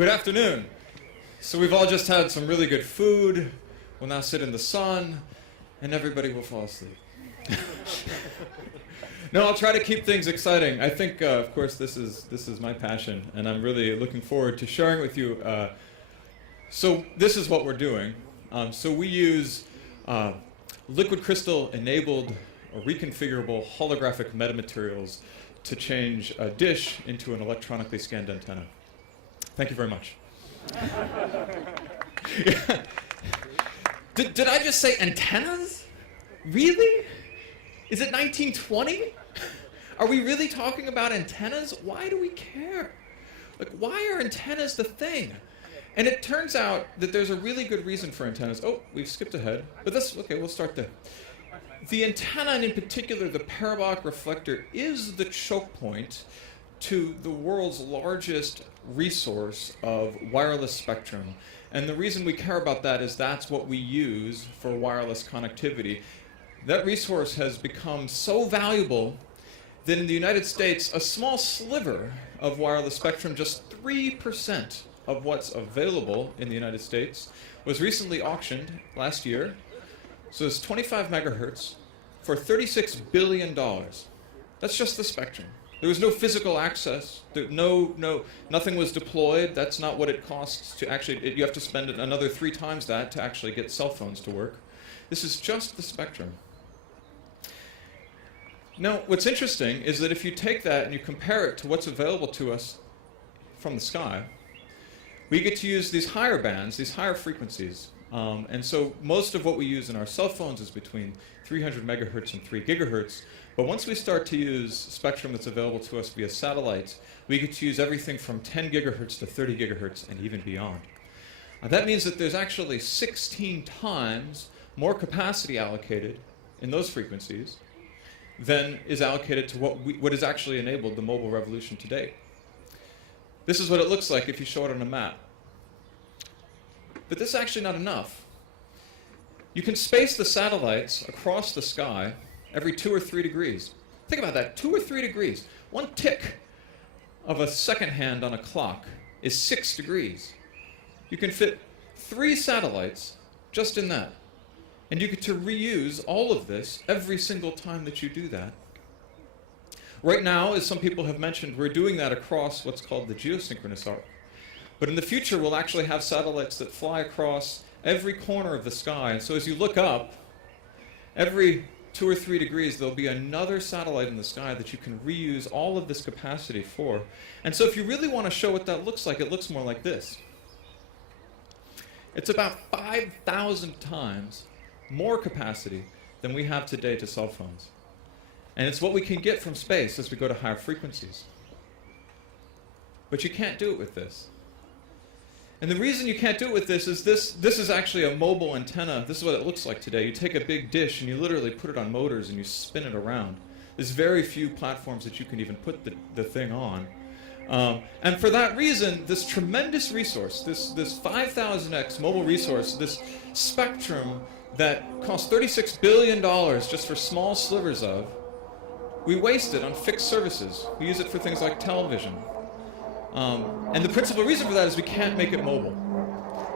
Good afternoon. So we've all just had some really good food. We'll now sit in the sun, and everybody will fall asleep. No, I'll try to keep things exciting. I think, of course, this is my passion, and I'm really looking forward to sharing with you. So this is what we're doing. So we use liquid crystal-enabled or reconfigurable holographic metamaterials to change a dish into an electronically scanned antenna. Thank you very much. Did I just say antennas? Really? Is it 1920? Are we really talking about antennas? Why do we care? Like, why are antennas the thing? And it turns out that there's a really good reason for antennas. Oh, we've skipped ahead. But okay, we'll start there. The antenna, and in particular the parabolic reflector, is the choke point to the world's largest resource of wireless spectrum. And the reason we care about that is that's what we use for wireless connectivity. That resource has become so valuable that in the United States, a small sliver of wireless spectrum, just 3% of what's available in the United States, was recently auctioned last year. So it's 25 megahertz for $36 billion. That's just the spectrum. There was no physical access. Nothing was deployed. That's not what it costs to actually, you have to spend another 3 times that to actually get cell phones to work. This is just the spectrum. Now, what's interesting is that if you take that and you compare it to what's available to us from the sky, we get to use these higher bands, these higher frequencies. And so most of what we use in our cell phones is between 300 megahertz and 3 gigahertz. But once we start to use spectrum that's available to us via satellite, we get to use everything from 10 gigahertz to 30 gigahertz and even beyond. That means that there's actually 16 times more capacity allocated in those frequencies than is allocated to what has actually enabled the mobile revolution to date. This is what it looks like if you show it on a map. But this is actually not enough. You can space the satellites across the sky every 2 or 3 degrees. Think about that, 2 or 3 degrees. One tick of a second hand on a clock is 6 degrees. You can fit 3 satellites just in that. And you get to reuse all of this every single time that you do that. Right now, as some people have mentioned, we're doing that across what's called the geosynchronous arc. But in the future, we'll actually have satellites that fly across every corner of the sky. And so as you look up, every 2 or 3 degrees, there'll be another satellite in the sky that you can reuse all of this capacity for. And so if you really want to show what that looks like, it looks more like this. It's about 5,000 times more capacity than we have today to cell phones. And it's what we can get from space as we go to higher frequencies. But you can't do it with this. And the reason you can't do it with this is actually a mobile antenna. This is what it looks like today. You take a big dish and you literally put it on motors and you spin it around. There's very few platforms that you can even put the thing on. And for that reason, this tremendous resource, this 5,000x mobile resource, this spectrum that costs $36 billion just for small slivers of, we waste it on fixed services. We use it for things like television. And the principal reason for that is we can't make it mobile.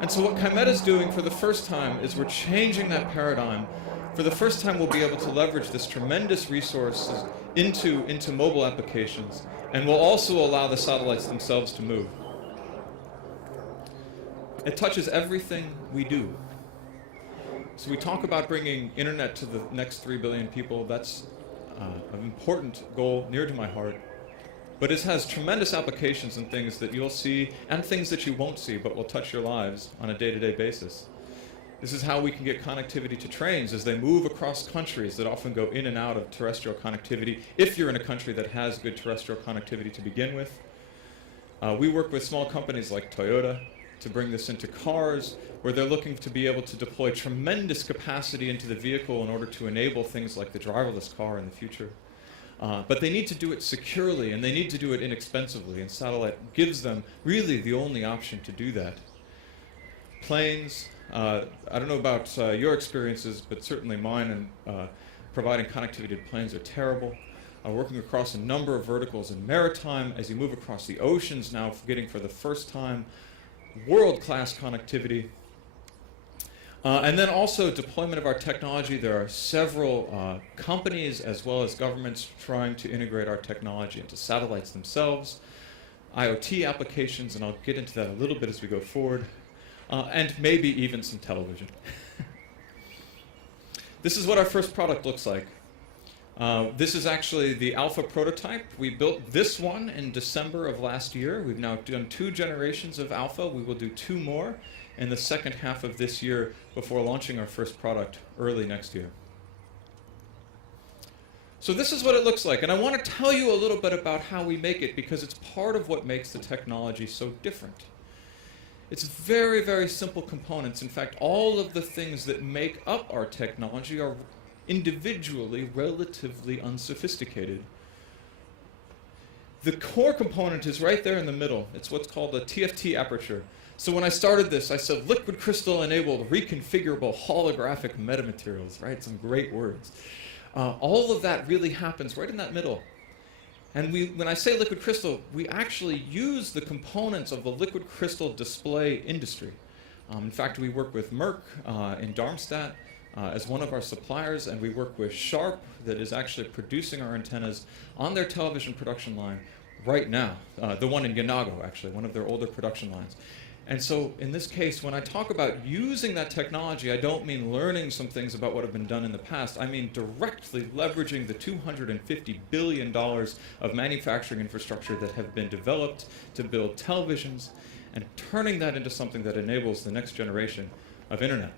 And so what Kymeta is doing for the first time is we're changing that paradigm. For the first time, we'll be able to leverage this tremendous resources into mobile applications, and we'll also allow the satellites themselves to move. It touches everything we do. So we talk about bringing internet to the next 3 billion people. That's an important goal near to my heart. But it has tremendous applications in things that you'll see and things that you won't see but will touch your lives on a day-to-day basis. This is how we can get connectivity to trains as they move across countries that often go in and out of terrestrial connectivity, if you're in a country that has good terrestrial connectivity to begin with. We work with small companies like Toyota to bring this into cars, where they're looking to be able to deploy tremendous capacity into the vehicle in order to enable things like the driverless car in the future. But they need to do it securely, and they need to do it inexpensively, and satellite gives them really the only option to do that. Planes, I don't know about your experiences, but certainly mine, and providing connectivity to planes are terrible. working across a number of verticals in maritime, as you move across the oceans now, getting for the first time world-class connectivity. And then also deployment of our technology. There are several companies as well as governments trying to integrate our technology into satellites themselves, IoT applications, and I'll get into that a little bit as we go forward, and maybe even some television. This is what our first product looks like. This is actually the alpha prototype. We built this one in December of last year. We've now done 2 generations of alpha. We will do 2 more in the second half of this year before launching our first product early next year. So this is what it looks like, and I want to tell you a little bit about how we make it because it's part of what makes the technology so different. It's very, very simple components. In fact, all of the things that make up our technology are individually relatively unsophisticated. The core component is right there in the middle. It's what's called a TFT aperture. So when I started this, I said liquid crystal enabled reconfigurable holographic metamaterials, right? Some great words. All of that really happens right in that middle. And when I say liquid crystal, we actually use the components of the liquid crystal display industry. In fact, we work with Merck in Darmstadt as one of our suppliers, and we work with Sharp that is actually producing our antennas on their television production line right now. The one in Yanago, actually, one of their older production lines. And so in this case, when I talk about using that technology, I don't mean learning some things about what have been done in the past. I mean directly leveraging the $250 billion of manufacturing infrastructure that have been developed to build televisions and turning that into something that enables the next generation of internet.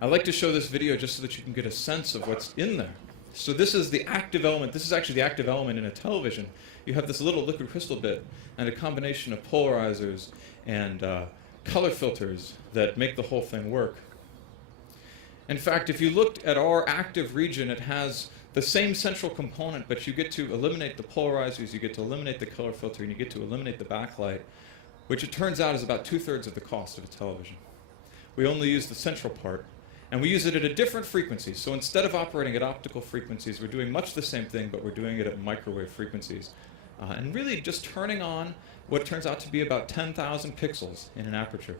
I'd like to show this video just so that you can get a sense of what's in there. So this is the active element. This is actually the active element in a television. You have this little liquid crystal bit and a combination of polarizers and color filters that make the whole thing work. In fact, if you looked at our active region, it has the same central component, but you get to eliminate the polarizers, you get to eliminate the color filter, and you get to eliminate the backlight, which it turns out is about 2/3 of the cost of a television. We only use the central part. And we use it at a different frequency. So instead of operating at optical frequencies, we're doing much the same thing, but we're doing it at microwave frequencies. And really just turning on what turns out to be about 10,000 pixels in an aperture.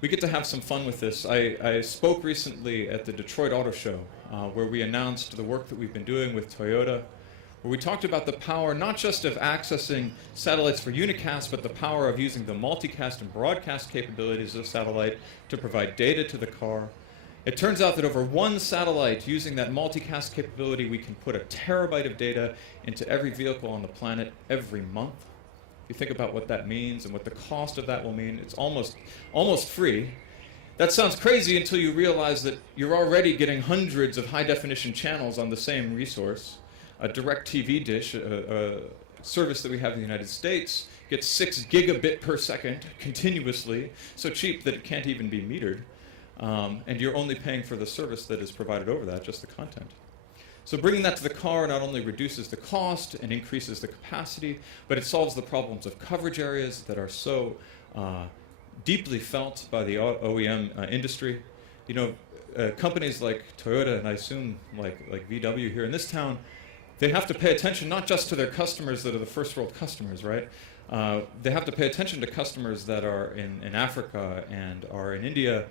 We get to have some fun with this. I spoke recently at the Detroit Auto Show, where we announced the work that we've been doing with Toyota, where we talked about the power not just of accessing satellites for unicast, but the power of using the multicast and broadcast capabilities of satellite to provide data to the car. It turns out that over one satellite, using that multicast capability, we can put 1 terabyte of data into every vehicle on the planet every month. If you think about what that means and what the cost of that will mean, it's almost free. That sounds crazy until you realize that you're already getting hundreds of high-definition channels on the same resource. A direct TV dish, a service that we have in the United States, gets 6 gigabit per second continuously, so cheap that it can't even be metered. And you're only paying for the service that is provided over that, just the content. So bringing that to the car not only reduces the cost and increases the capacity, but it solves the problems of coverage areas that are so deeply felt by the OEM industry. You know, companies like Toyota, and I assume like VW here in this town, they have to pay attention not just to their customers that are the first world customers, right? They have to pay attention to customers that are in Africa and are in India.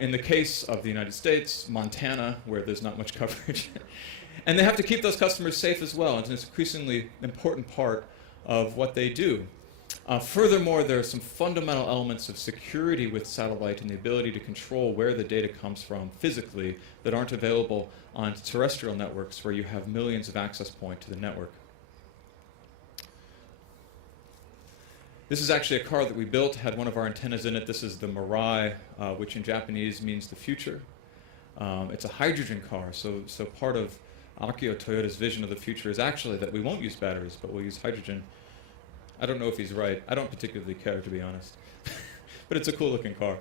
In the case of the United States, Montana, where there's not much coverage. And they have to keep those customers safe as well. It's an increasingly important part of what they do. Furthermore, there are some fundamental elements of security with satellite and the ability to control where the data comes from physically that aren't available on terrestrial networks where you have millions of access points to the network. This is actually a car that we built, had one of our antennas in it. This is the Mirai, which in Japanese means the future. It's a hydrogen car, so part of Akio Toyota's vision of the future is actually that we won't use batteries, but we'll use hydrogen. I don't know if he's right. I don't particularly care, to be honest. But it's a cool-looking car.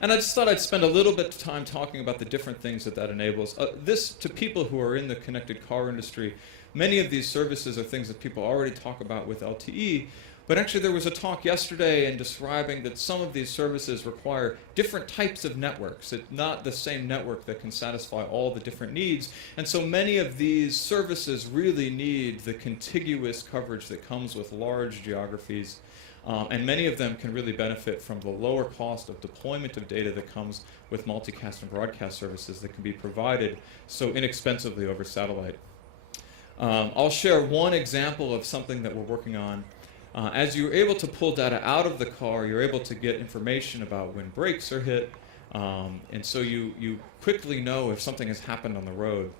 And I just thought I'd spend a little bit of time talking about the different things that enables. This, to people who are in the connected car industry, many of these services are things that people already talk about with LTE, But actually there was a talk yesterday in describing that some of these services require different types of networks. It's not the same network that can satisfy all the different needs. And so many of these services really need the contiguous coverage that comes with large geographies. And many of them can really benefit from the lower cost of deployment of data that comes with multicast and broadcast services that can be provided so inexpensively over satellite. I'll share one example of something that we're working on. As you're able to pull data out of the car, you're able to get information about when brakes are hit, and so you quickly know if something has happened on the road.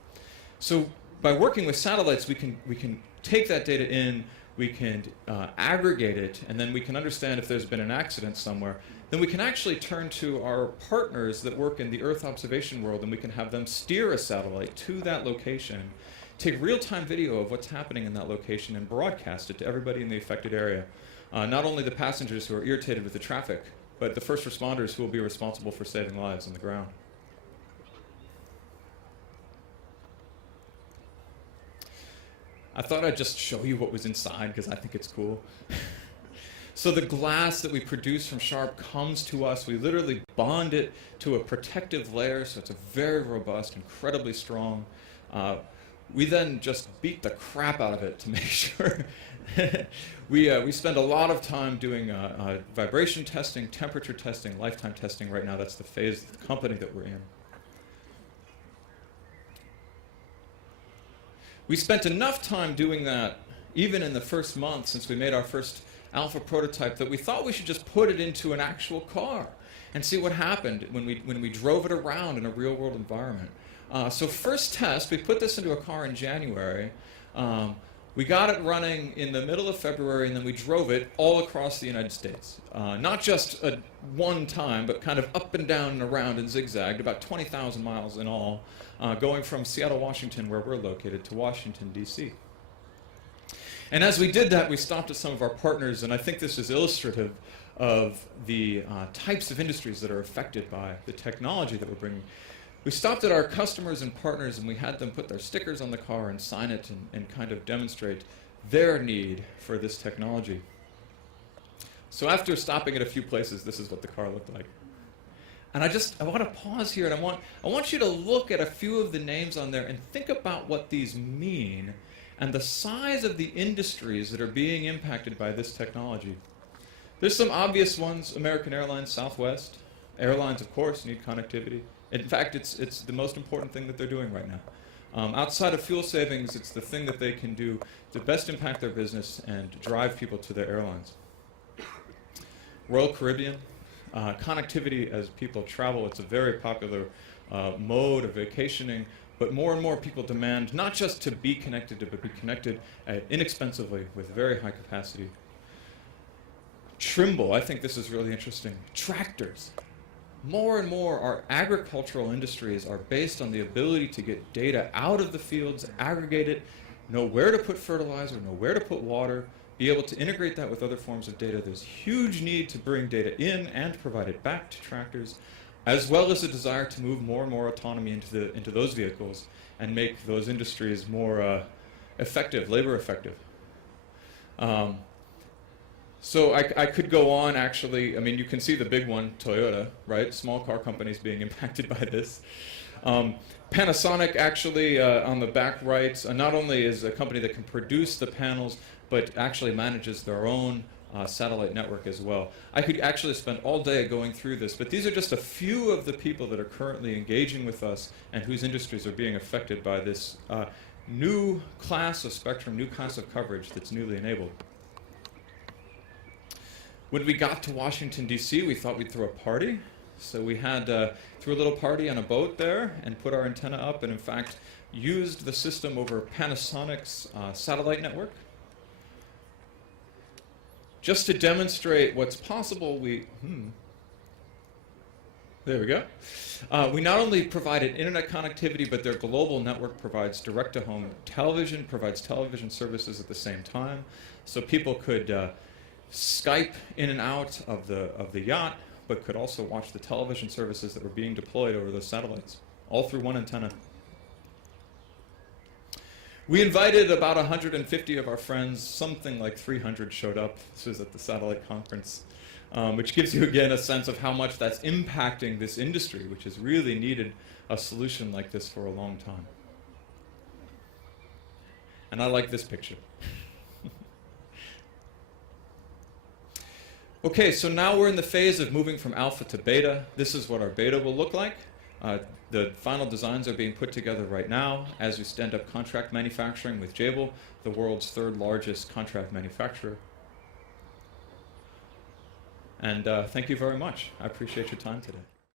So by working with satellites, we can take that data in, we can aggregate it, and then we can understand if there's been an accident somewhere. Then we can actually turn to our partners that work in the Earth observation world, and we can have them steer a satellite to that location, take real-time video of what's happening in that location, and broadcast it to everybody in the affected area. Not only the passengers who are irritated with the traffic, but the first responders who will be responsible for saving lives on the ground. I thought I'd just show you what was inside because I think it's cool. So the glass that we produce from Sharp comes to us. We literally bond it to a protective layer, so it's a very robust, incredibly strong. We then just beat the crap out of it to make sure. We spend a lot of time doing vibration testing, temperature testing, lifetime testing. Right now, that's the phase of the company that we're in. We spent enough time doing that, even in the first month since we made our first alpha prototype, that we thought we should just put it into an actual car and see what happened when we drove it around in a real-world environment. So first test, we put this into a car in January. We got it running in the middle of February, and then we drove it all across the United States. Not just one time, but kind of up and down and around and zigzagged, about 20,000 miles in all, going from Seattle, Washington, where we're located, to Washington, D.C. And as we did that, we stopped at some of our partners, and I think this is illustrative of the types of industries that are affected by the technology that we're bringing. We stopped at our customers and partners, and we had them put their stickers on the car and sign it and kind of demonstrate their need for this technology. So after stopping at a few places, this is what the car looked like. And I want to pause here, and I want you to look at a few of the names on there and think about what these mean and the size of the industries that are being impacted by this technology. There's some obvious ones: American Airlines, Southwest. Airlines, of course, need connectivity. In fact, it's the most important thing that they're doing right now. Outside of fuel savings, it's the thing that they can do to best impact their business and drive people to their airlines. Royal Caribbean, connectivity as people travel, it's a very popular mode of vacationing, but more and more people demand not just to be connected, but be connected inexpensively with very high capacity. Trimble, I think this is really interesting. Tractors. More and more, our agricultural industries are based on the ability to get data out of the fields, aggregate it, know where to put fertilizer, know where to put water, be able to integrate that with other forms of data. There's huge need to bring data in and provide it back to tractors, as well as a desire to move more and more autonomy into those vehicles and make those industries more effective, labor effective. So I could go on, actually. I mean, you can see the big one, Toyota, right? Small car companies being impacted by this. Panasonic, actually, on the back right, not only is a company that can produce the panels, but actually manages their own satellite network as well. I could actually spend all day going through this, but these are just a few of the people that are currently engaging with us and whose industries are being affected by this new class of spectrum, new class of coverage that's newly enabled. When we got to Washington, D.C., we thought we'd throw a party. So we had threw a little party on a boat there and put our antenna up, and in fact used the system over Panasonic's satellite network. Just to demonstrate what's possible, there we go. We not only provided internet connectivity, but their global network provides direct-to-home television, provides television services at the same time. So people could Skype in and out of the yacht, but could also watch the television services that were being deployed over those satellites, all through one antenna. We invited about 150 of our friends, something like 300 showed up. This was at the satellite conference, which gives you again a sense of how much that's impacting this industry, which has really needed a solution like this for a long time. And I like this picture. Okay, so now we're in the phase of moving from alpha to beta. This is what our beta will look like. The final designs are being put together right now as we stand up contract manufacturing with Jabil, the world's third largest contract manufacturer. And thank you very much. I appreciate your time today.